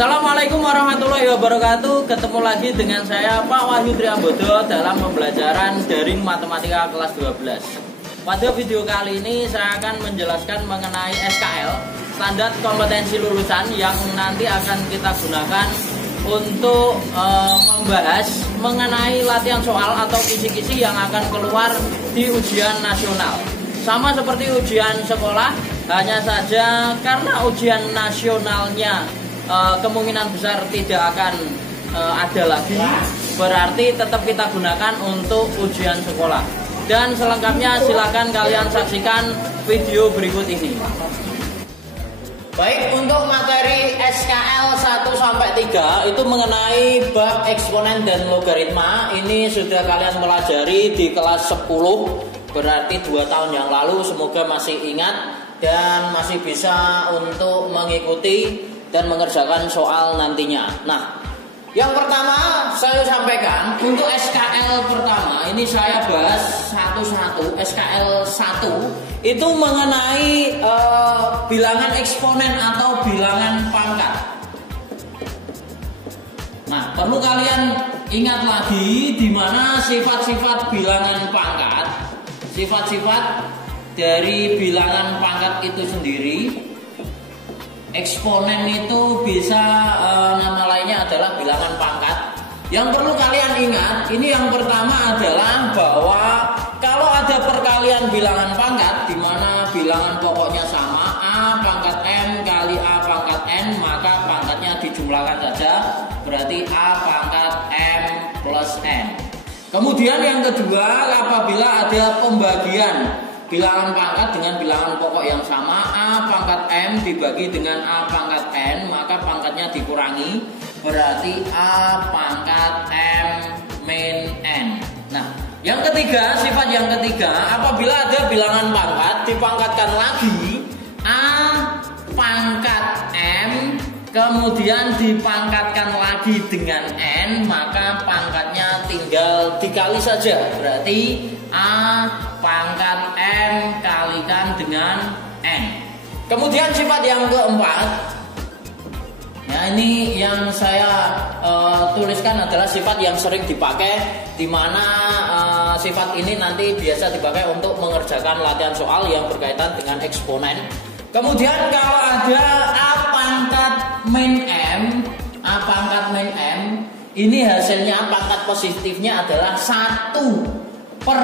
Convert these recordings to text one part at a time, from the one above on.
Assalamualaikum warahmatullahi wabarakatuh. Ketemu lagi dengan saya Pak Wahyu Triambodo dalam pembelajaran daring matematika kelas 12. Pada video kali ini saya akan menjelaskan mengenai SKL, standar kompetensi lulusan, yang nanti akan kita gunakan untuk membahas mengenai latihan soal atau kisi-kisi yang akan keluar di ujian nasional. Sama seperti ujian sekolah, hanya saja karena ujian nasionalnya kemungkinan besar tidak akan ada lagi, berarti tetap kita gunakan untuk ujian sekolah. Dan selengkapnya silakan kalian saksikan video berikut ini. Baik, untuk materi SKL 1-3 itu mengenai bab eksponen dan logaritma. Ini sudah kalian pelajari di kelas 10, berarti 2 tahun yang lalu. Semoga masih ingat dan masih bisa untuk mengikuti dan mengerjakan soal nantinya. Nah, yang pertama saya sampaikan untuk SKL pertama, ini saya bahas satu-satu. SKL 1 itu mengenai bilangan eksponen atau bilangan pangkat. Nah, perlu kalian ingat lagi di mana sifat-sifat bilangan pangkat. Sifat-sifat dari bilangan pangkat itu sendiri. Eksponen itu bisa nama lainnya adalah bilangan pangkat. Yang perlu kalian ingat, ini yang pertama adalah bahwa kalau ada perkalian bilangan pangkat di mana bilangan pokoknya sama, A pangkat M kali A pangkat N, maka pangkatnya dijumlahkan saja, berarti A pangkat M plus N. Kemudian yang kedua, apabila ada pembagian bilangan pangkat dengan bilangan pokok yang sama, A pangkat M dibagi dengan A pangkat N, maka pangkatnya dikurangi, berarti A pangkat M min N. Nah, yang ketiga, sifat yang ketiga, apabila ada bilangan pangkat dipangkatkan lagi, A pangkat M kemudian dipangkatkan lagi dengan N, maka pangkatnya tinggal dikali saja, berarti A pangkat M kalikan dengan N. Kemudian sifat yang keempat, ya ini yang saya tuliskan adalah sifat yang sering dipakai, di mana sifat ini nanti biasa dipakai untuk mengerjakan latihan soal yang berkaitan dengan eksponen. Kemudian kalau ada A pangkat min M, A pangkat min M, ini hasilnya pangkat positifnya adalah 1 per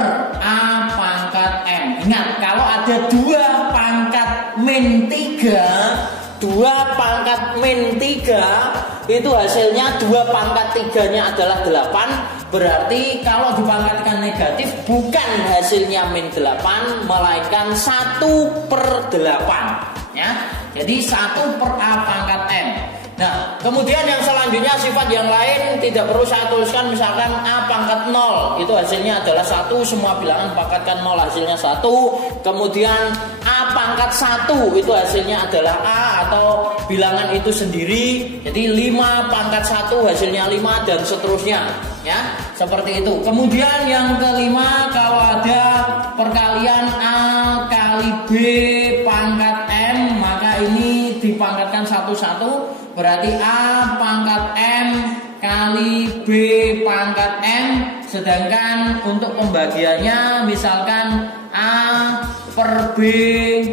A pangkat M. Ingat, kalau ada 2 pangkat min 3, 2 pangkat min 3 itu hasilnya 2 pangkat 3-nya adalah 8. Berarti kalau dipangkatkan negatif bukan hasilnya min 8, melainkan 1 per 8 ya. Jadi 1 per A pangkat M. Nah, kemudian yang selanjutnya sifat yang lain tidak perlu saya tuliskan. Misalkan A pangkat 0 itu hasilnya adalah 1, semua bilangan pangkatkan 0 hasilnya 1. Kemudian A pangkat 1 itu hasilnya adalah A atau bilangan itu sendiri. Jadi 5 pangkat 1 hasilnya 5 dan seterusnya ya, seperti itu. Kemudian yang kelima, kalau ada perkalian A kali B pangkat M, maka ini dipangkatkan satu-satu, berarti A pangkat M kali B pangkat M. Sedangkan untuk pembagiannya misalkan A per B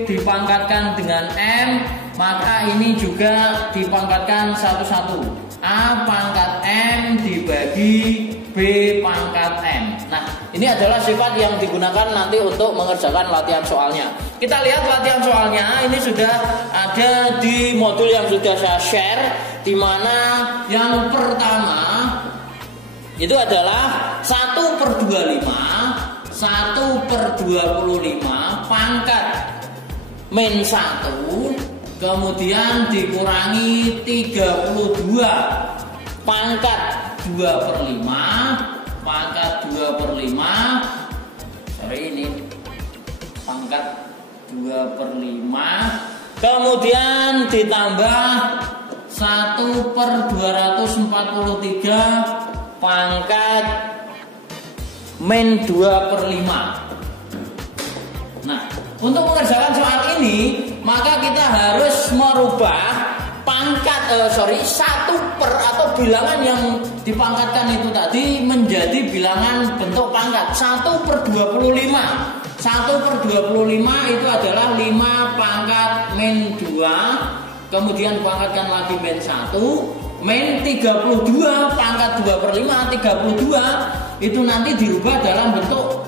dipangkatkan dengan M, maka ini juga dipangkatkan satu-satu. A pangkat M dibagi B pangkat M. Nah, ini adalah sifat yang digunakan nanti untuk mengerjakan latihan soalnya. Kita lihat latihan soalnya, ini sudah ada di modul yang sudah saya share, di mana yang pertama itu adalah 1/25, 1/25 pangkat min 1, kemudian dikurangi 32 pangkat 2/5, pangkat 2/5, ini pangkat 2/5, kemudian ditambah 1/243 pangkat min 2/5. Nah, untuk mengerjakan soal ini, maka kita harus merubah satu per atau bilangan yang dipangkatkan itu tadi menjadi bilangan bentuk pangkat 1/25. 1/25 itu adalah 5 pangkat min 2, kemudian pangkatkan lagi min 1, min 32 pangkat 2/5, 32 itu nanti dirubah dalam bentuk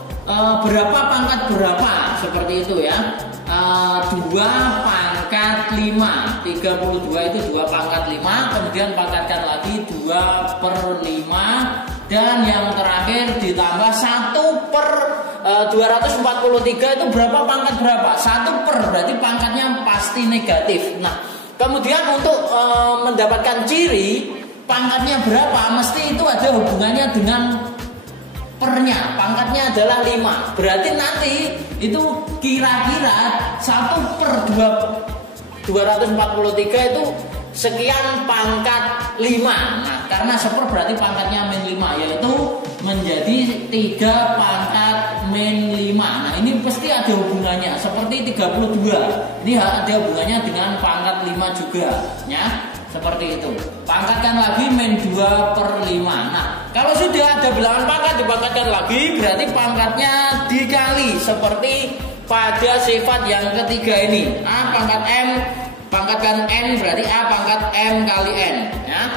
berapa pangkat berapa, seperti itu ya. 2 pangkat 5, 32 itu 2 pangkat 5, kemudian pangkatkan lagi 2/5, dan yang terakhir ditambah 1/243 itu berapa pangkat berapa? 1 per, berarti pangkatnya pasti negatif. Nah, kemudian untuk mendapatkan ciri pangkatnya berapa, mesti itu ada hubungannya dengan pernya, pangkatnya adalah 5. Berarti nanti itu kira-kira 1/243 itu sekian pangkat 5. Nah, karena 1/4 berarti pangkatnya min 5, yaitu menjadi 3 pangkat min 5. Nah, ini pasti ada hubungannya, seperti 32. Ini ada hubungannya dengan pangkat 5 juga, ya. Seperti itu. Pangkatkan lagi min 2/5. Nah, kalau sudah ada bilangan pangkat dipangkatkan lagi, berarti pangkatnya dikali seperti pada sifat yang ketiga ini. A pangkat M, pangkatkan N, berarti A pangkat M kali N, ya.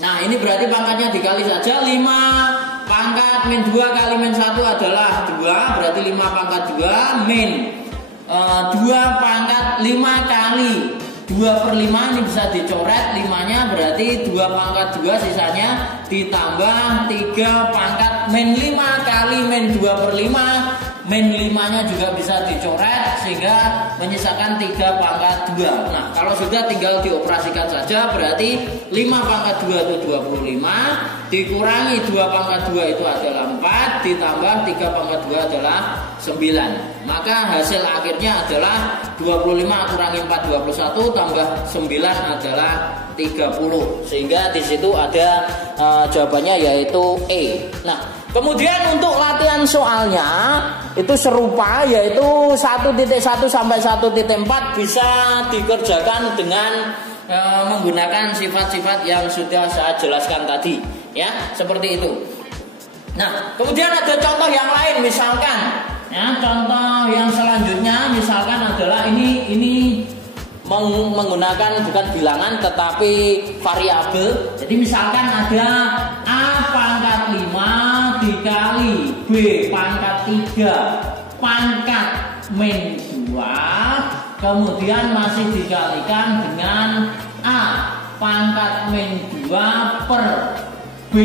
Nah, ini berarti pangkatnya dikali saja. 5 pangkat min 2 kali min 1 adalah 2, berarti 5 pangkat 2 min 2 pangkat 5 kali 2/5, ini bisa dicoret 5-nya, berarti 2 pangkat 2, sisanya ditambah 3 pangkat min 5 kali min 2/5, min 5-nya juga bisa dicoret sehingga menyisakan 3 pangkat 2. Nah, kalau sudah tinggal dioperasikan saja, berarti 5 pangkat 2 itu 25, dikurangi 2 pangkat 2 itu adalah 4, ditambah 3 pangkat 2 adalah 9. Maka hasil akhirnya adalah 25 kurangi 4, 21, tambah 9 adalah 30. Sehingga di situ ada jawabannya, yaitu E. Nah, kemudian untuk latihan soalnya itu serupa, yaitu 1.1 sampai 1.4 bisa dikerjakan dengan menggunakan sifat-sifat yang sudah saya jelaskan tadi, ya, seperti itu. Nah, kemudian ada contoh yang lain, misalkan, ya, contoh yang selanjutnya misalkan adalah ini menggunakan bukan bilangan tetapi variabel. Jadi misalkan ada A pangkat 5 dikali B pangkat 3 pangkat min 2, kemudian masih dikalikan dengan A pangkat min 2 per B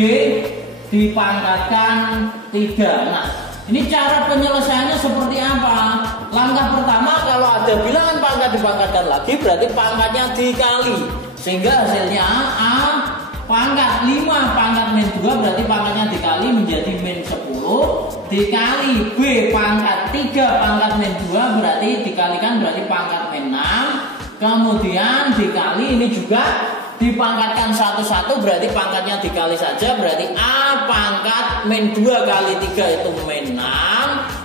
dipangkatkan 3. Nah, ini cara penyelesaiannya seperti apa? Langkah pertama, kalau ada bilangan pangkat dipangkatkan lagi, berarti pangkatnya dikali, sehingga hasilnya A pangkat 5 pangkat min 2, berarti pangkatnya dikali menjadi min 10, dikali B pangkat 3 pangkat min 2, berarti dikalikan berarti pangkat min 6, kemudian dikali ini juga dipangkatkan satu-satu, berarti pangkatnya dikali saja, berarti A pangkat min 2 kali 3 itu min 6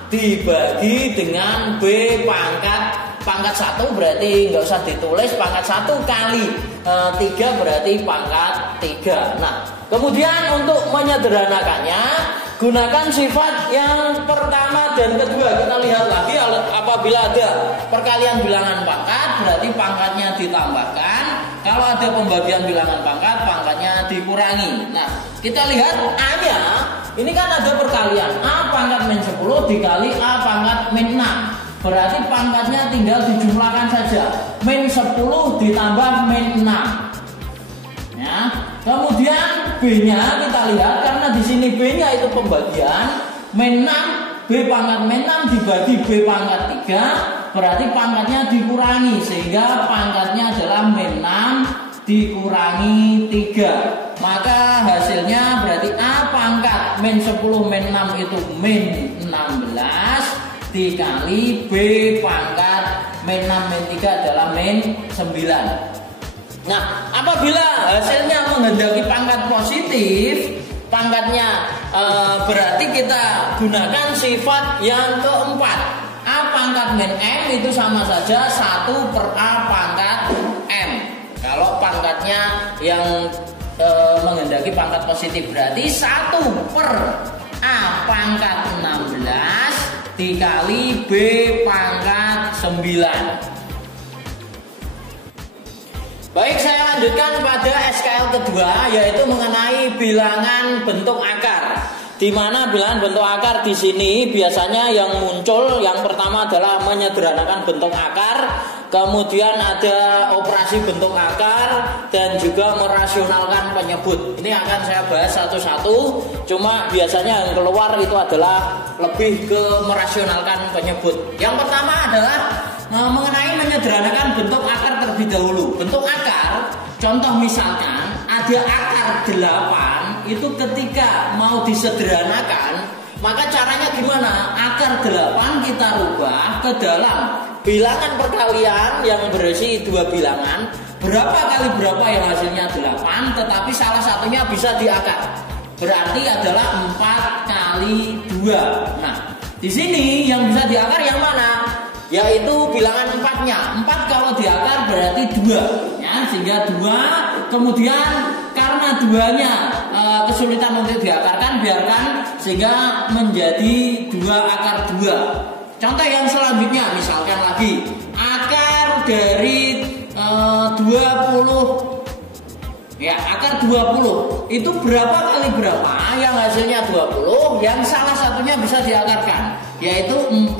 dibagi dengan B pangkat 1, berarti nggak usah ditulis, pangkat 1 kali 3 berarti pangkat 3. Nah, kemudian untuk menyederhanakannya gunakan sifat yang pertama dan kedua. Kita lihat lagi, apabila ada perkalian bilangan pangkat berarti pangkatnya ditambahkan. Kalau ada pembagian bilangan pangkat, pangkatnya dikurangi. Nah, kita lihat A-nya, ini kan ada perkalian. A pangkat min 10 dikali A pangkat min 6. Berarti pangkatnya tinggal dijumlahkan saja. Min 10 ditambah min 6. Ya. Kemudian B-nya kita lihat, karena di sini B-nya itu pembagian. Min 6, B pangkat min 6 dibagi B pangkat 3. Berarti pangkatnya dikurangi, sehingga pangkatnya adalah min 6 dikurangi 3. Maka hasilnya berarti A pangkat min 10 min 6 itu min 16 dikali B pangkat min 6 min 3 adalah min 9. Nah, apabila hasilnya menghendaki pangkat positif, pangkatnya berarti kita gunakan sifat yang keempat. A pangkat min M itu sama saja 1 per A pangkat M. Kalau pangkatnya yang menghendaki pangkat positif berarti 1 per A pangkat 16 dikali B pangkat 9. Baik, saya lanjutkan pada SKL kedua, yaitu mengenai bilangan bentuk akar. Di mana bilangan bentuk akar di sini biasanya yang muncul yang pertama adalah menyederhanakan bentuk akar, kemudian ada operasi bentuk akar, dan juga merasionalkan penyebut. Ini akan saya bahas satu-satu, cuma biasanya yang keluar itu adalah lebih ke merasionalkan penyebut. Yang pertama adalah mengenai menyederhanakan bentuk akar terlebih dahulu. Bentuk akar, contoh misalkan ada akar 8, itu ketika mau disederhanakan, maka caranya gimana? Akar 8 kita rubah ke dalam bilangan perkalian yang berisi 2 bilangan. Berapa kali berapa yang hasilnya 8, tetapi salah satunya bisa diakar. Berarti adalah 4 kali 2. Nah, di sini yang bisa diakar yang mana? Yaitu bilangan 4-nya. 4 kalau diakar berarti 2, ya, sehingga 2. Kemudian karena 2-nya kesulitan untuk diakarkan, biarkan sehingga menjadi 2 akar 2. Contoh yang selanjutnya, misalkan lagi akar dari 20, ya, akar 20 itu berapa kali berapa yang hasilnya 20, yang salah satunya bisa diakarkan, yaitu 4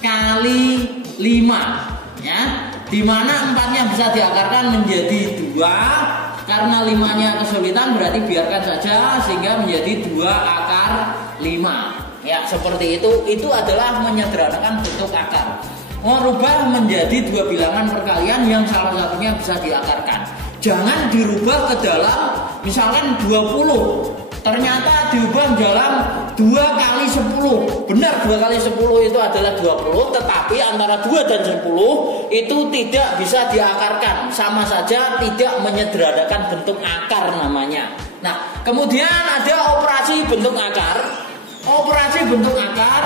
kali 5, ya, dimana 4-nya bisa diakarkan menjadi 2. Karena 5-nya kesulitan berarti biarkan saja sehingga menjadi 2 akar 5. Ya, seperti itu. Itu adalah menyederhanakan bentuk akar. Merubah menjadi 2 bilangan perkalian yang salah satunya bisa diakarkan. Jangan dirubah ke dalam misalkan 20. Ternyata diubah dalam 2 kali 10. Benar, 2 kali 10 itu adalah 20, tetapi antara 2 dan 10 itu tidak bisa diakarkan. Sama saja tidak menyederhanakan bentuk akar namanya. Nah, kemudian ada operasi bentuk akar. Operasi bentuk akar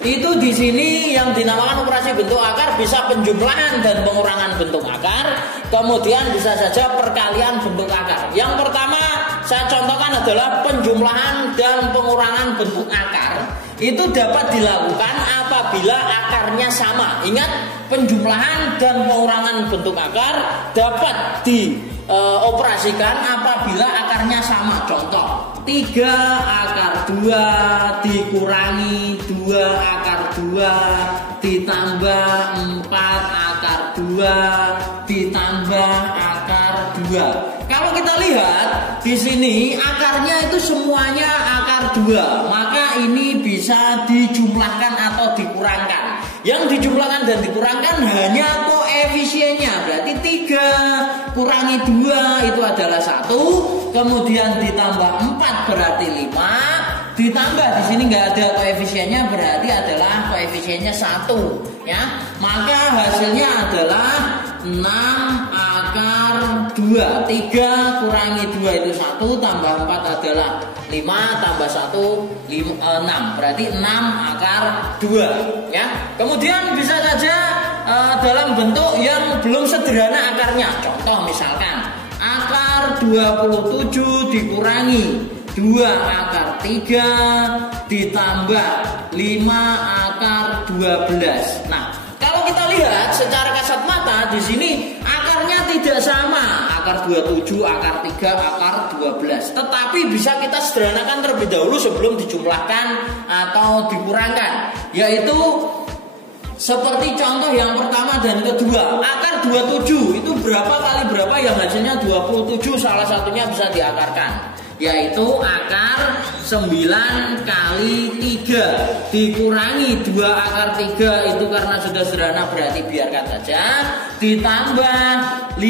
itu di sini yang dinamakan operasi bentuk akar bisa penjumlahan dan pengurangan bentuk akar, kemudian bisa saja perkalian bentuk akar. Yang pertama saya contohkan adalah penjumlahan dan pengurangan bentuk akar. Itu dapat dilakukan apabila akarnya sama. Ingat, penjumlahan dan pengurangan bentuk akar dapat dioperasikan apabila akarnya sama. Contoh, 3 akar 2 dikurangi 2 akar 2 ditambah 4 akar 2 ditambah akar 2. Kalau kita lihat di sini akarnya itu semuanya akar 2, maka ini bisa dijumlahkan atau dikurangkan. Yang dijumlahkan dan dikurangkan hanya koefisiennya, berarti 3 kurangi 2 itu adalah 1, kemudian ditambah 4 berarti 5, ditambah di sini nggak ada koefisiennya berarti adalah koefisiennya 1, ya. Maka hasilnya adalah 6 akar 2. 3 kurangi 2 itu 1, tambah 4 adalah 5, tambah 1 6, berarti 6 akar 2, ya. Kemudian bisa saja dalam bentuk yang belum sederhana akarnya. Contoh misalkan akar 27 dikurangi 2 akar 3 ditambah 5 akar 12. Nah, kalau kita lihat secara kasat mata di sini akarnya tidak sama, akar 27, akar 3, akar 12. Tetapi bisa kita sederhanakan terlebih dahulu sebelum dijumlahkan atau dikurangkan, yaitu seperti contoh yang pertama dan kedua. Akar 27 itu berapa kali berapa yang hasilnya 27, salah satunya bisa diakarkan, yaitu akar 9 kali 3 dikurangi 2 akar 3 itu karena sudah sederhana berarti biarkan saja, ditambah 5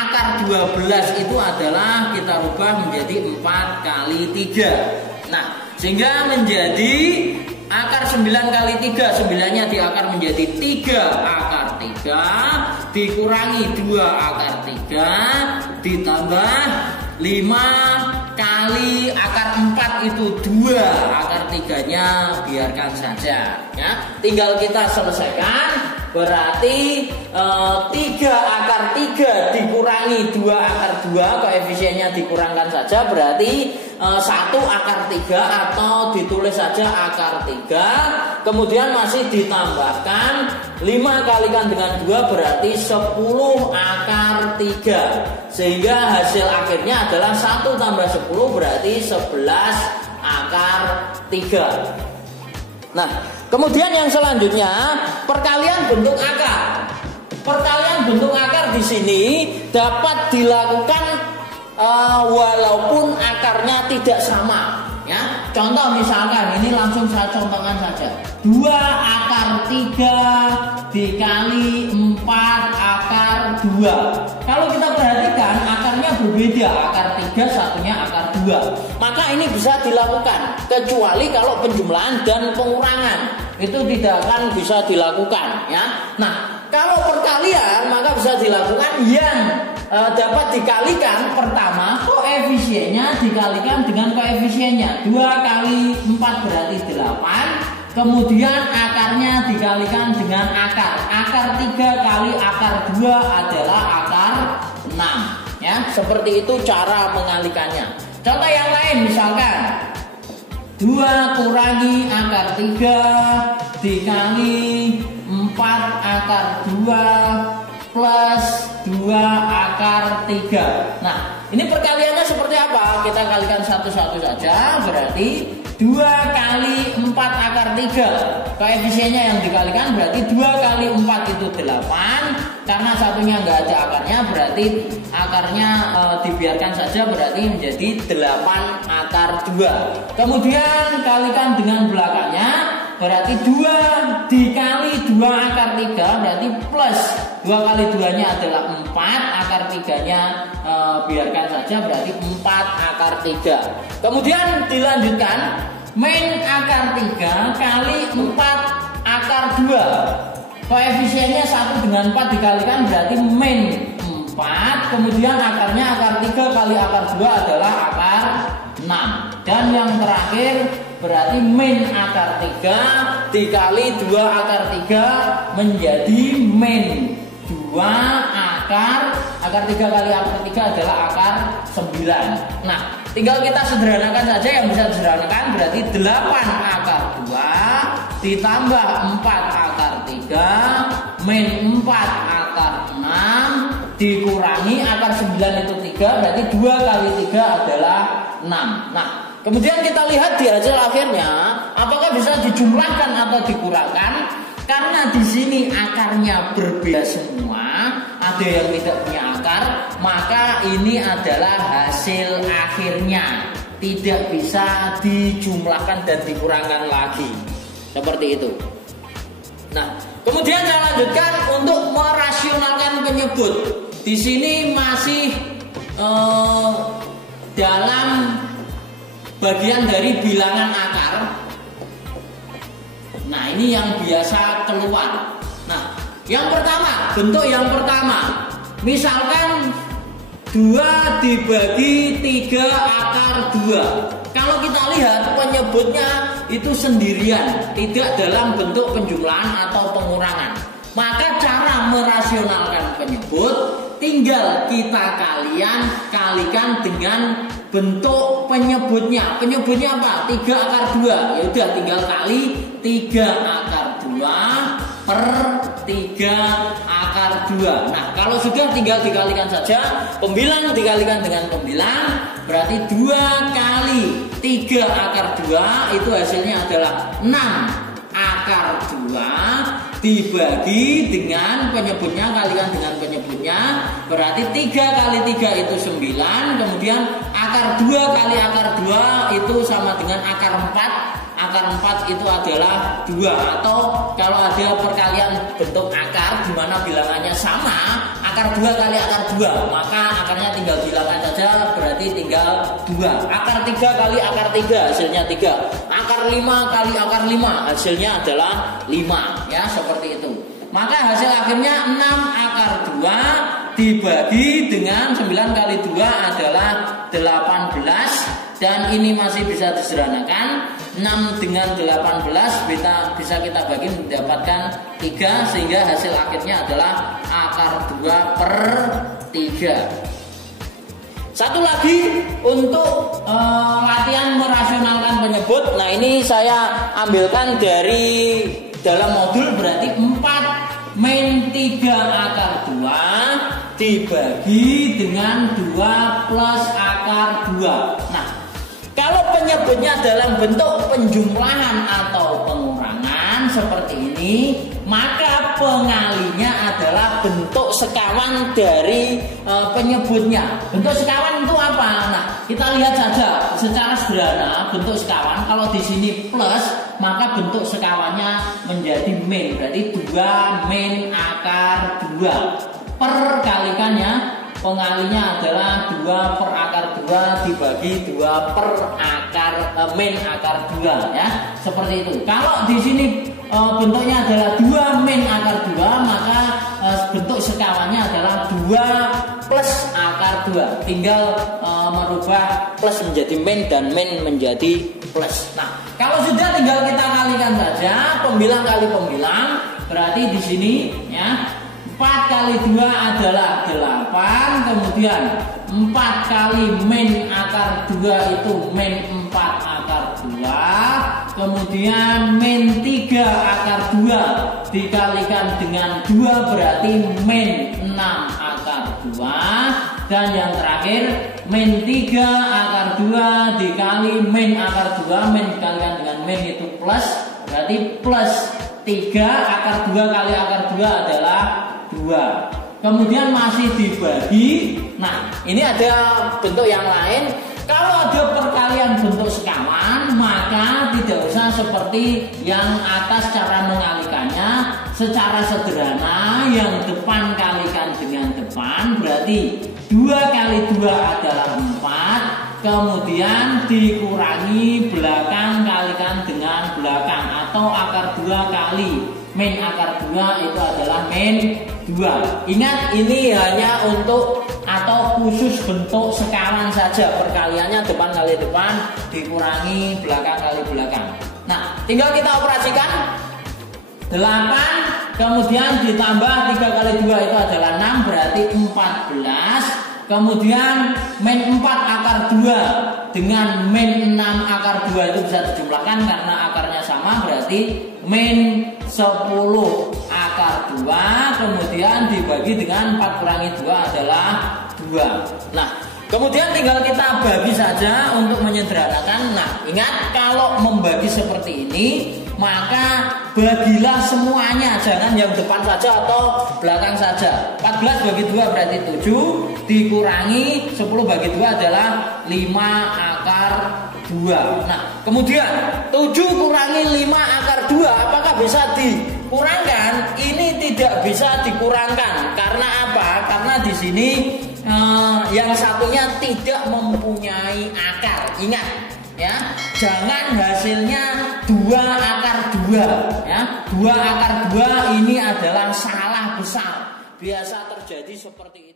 akar 12 itu adalah kita rubah menjadi 4 kali 3. Nah, sehingga menjadi akar 9 kali 3, 9-nya diakar menjadi 3 akar 3 dikurangi 2 akar 3 ditambah 5 kali akar 4 itu 2 akar 3-nya biarkan saja, ya. Tinggal kita selesaikan berarti 3 akar 3 dikurangi 2 akar 2, koefisiennya dikurangkan saja, berarti 1 akar 3 atau ditulis saja akar 3, kemudian masih ditambahkan 5 kalikan dengan 2 berarti 10 akar 3, sehingga hasil akhirnya adalah 1 tambah 10 berarti 11 akar 3. Nah, kemudian yang selanjutnya perkalian bentuk akar. Perkalian bentuk akar di sini dapat dilakukan walaupun akarnya tidak sama. Ya, contoh misalkan ini langsung saya contohkan saja. 2 akar 3 dikali 4 akar 2. Kalau kita perhatikan akarnya berbeda, akar 3 satunya akar 2. Maka ini bisa dilakukan, kecuali kalau penjumlahan dan pengurangan itu tidak akan bisa dilakukan, ya. Nah, kalau perkalian maka bisa dilakukan yang dapat dikalikan pertama koefisiennya dikalikan dengan koefisiennya. 2 kali 4 berarti 8. Kemudian akarnya dikalikan dengan akar. Akar 3 kali akar 2 adalah akar 6. Ya, seperti itu cara mengalikannya. Contoh yang lain misalkan 2 kurangi akar 3 dikali 4 akar 2 plus 2 akar 3. Nah, ini perkaliannya seperti apa? Kita kalikan satu-satu saja, berarti 2 kali 4 akar 3. Koefisiennya yang dikalikan berarti 2 kali 4 itu 8. Karena satunya nggak ada akarnya, berarti akarnya dibiarkan saja, berarti menjadi 8 akar 2. Kemudian kalikan dengan belakangnya, berarti 2 dikali 2 akar 3 berarti plus 2 kali 2 nya adalah 4, akar 3 nya biarkan saja, berarti 4 akar 3. Kemudian dilanjutkan min akar 3 kali 4 akar 2. Koefisiennya 1 dengan 4 dikalikan berarti min 4. Kemudian akarnya akar 3 kali akar 2 adalah akar 6. Dan yang terakhir berarti min akar 3 dikali 2 akar 3 menjadi min 2 akar 3 kali akar 3 adalah akar 9. Nah, tinggal kita sederhanakan saja, yang bisa disederhanakan berarti 8 akar 2 ditambah 4 akar 3 min 4 akar 6 dikurangi akar 9 itu 3, berarti 2 kali 3 adalah 6. Nah, kemudian kita lihat di hasil akhirnya apakah bisa dijumlahkan atau dikurangkan. Karena di sini akarnya berbeda semua, ada yang tidak punya akar, maka ini adalah hasil akhirnya, tidak bisa dijumlahkan dan dikurangkan lagi. Seperti itu. Nah, kemudian saya lanjutkan untuk merasionalkan penyebut. Di sini masih dalam bagian dari bilangan akar. Nah, ini yang biasa keluar. Nah, yang pertama, bentuk yang pertama, misalkan 2 dibagi 3 akar 2. Kalau kita lihat penyebutnya itu sendirian, tidak dalam bentuk penjumlahan atau pengurangan. Maka cara merasionalkan penyebut tinggal kita kalikan dengan bentuk penyebutnya. Penyebutnya apa? 3 akar 2. Ya udah, tinggal kali 3 akar 2 per 3 akar 2. Nah, kalau sudah tinggal dikalikan saja, pembilang dikalikan dengan pembilang, berarti 2 kali 3 akar 2 itu hasilnya adalah 6 akar 2 dibagi dengan penyebutnya, kalikan dengan penyebutnya, berarti 3 kali 3 itu 9. Kemudian akar 2 kali akar 2 itu sama dengan akar 4. Akar 4 itu adalah 2. Atau kalau ada perkalian bentuk akar di mana bilangannya sama, akar 2 kali akar 2, maka akarnya tinggal bilangkan saja, berarti tinggal 2. Akar 3 kali akar 3 hasilnya 3. Akar 5 kali akar 5 hasilnya adalah 5, ya, seperti itu. Maka hasil akhirnya 6 akar 2 dibagi dengan 9 kali 2 adalah 18. Dan ini masih bisa disederhanakan. 6 dengan 18 bisa kita bagi mendapatkan 3, sehingga hasil akhirnya adalah akar 2/3. Satu lagi untuk latihan merasionalkan penyebut. Nah, ini saya ambilkan dari dalam modul, berarti 4 min 3 akar 2 dibagi dengan 2 plus akar 2. Nah, kalau penyebutnya dalam bentuk penjumlahan atau pengurangan seperti ini, maka pengalinya adalah bentuk sekawan dari penyebutnya. Bentuk sekawan itu apa? Nah, kita lihat saja secara sederhana bentuk sekawan. Kalau di sini plus, maka bentuk sekawannya menjadi min. Berarti 2 min akar 2. Perkalikannya, pengalinya adalah 2 per akar 2 dibagi 2 per akar min akar 2, ya. Seperti itu. Kalau di sini bentuknya adalah 2 min akar 2, maka bentuk sekawannya adalah 2 plus akar 2. Tinggal merubah plus menjadi min dan min menjadi plus. Nah, kalau sudah tinggal kita kalikan saja, pembilang kali pembilang, berarti di sini ya 4 kali 2 adalah 8, kemudian 4 kali min akar 2 itu min 4 akar 2, kemudian min 3 akar 2 dikalikan dengan 2 berarti min 6 akar 2, dan yang terakhir min 3 akar 2 dikali min akar 2, min dikalikan dengan min itu plus, berarti plus 3 akar 2 kali akar 2 adalah 2. Kemudian masih dibagi. Nah, ini ada bentuk yang lain. Kalau ada perkalian bentuk sekawan, maka tidak usah seperti yang atas cara mengalikannya. Secara sederhana, yang depan kalikan dengan depan, berarti 2 kali 2 adalah 4. Kemudian dikurangi belakang kalikan dengan belakang, atau akar 2 kali min akar 2 itu adalah min 2. Ingat, ini hanya untuk atau khusus bentuk sekawan saja. Perkaliannya depan kali depan dikurangi belakang kali belakang. Nah, tinggal kita operasikan. 8 kemudian ditambah 3 kali 2 itu adalah 6, berarti 14. Kemudian min 4 akar 2 dengan min 6 akar 2 itu bisa dijumlahkan karena akarnya sama, berarti min 10 akar 2 kemudian dibagi dengan 4 kurangi 2 adalah 2. Nah, kemudian tinggal kita bagi saja untuk menyederhanakan. Nah, ingat, kalau membagi seperti ini, maka bagilah semuanya, jangan yang depan saja atau belakang saja. 14 bagi 2 berarti 7, dikurangi 10 bagi 2 adalah 5 akar 2. Nah, kemudian 7 kurangi 5 akar 2, apakah bisa dikurangkan? Ini tidak bisa dikurangkan. Karena apa? Karena di sini yang satunya tidak mempunyai akar. Ingat ya, jangan hasilnya 2 akar 2 ya. 2 akar 2 ini adalah salah besar. Biasa terjadi seperti itu.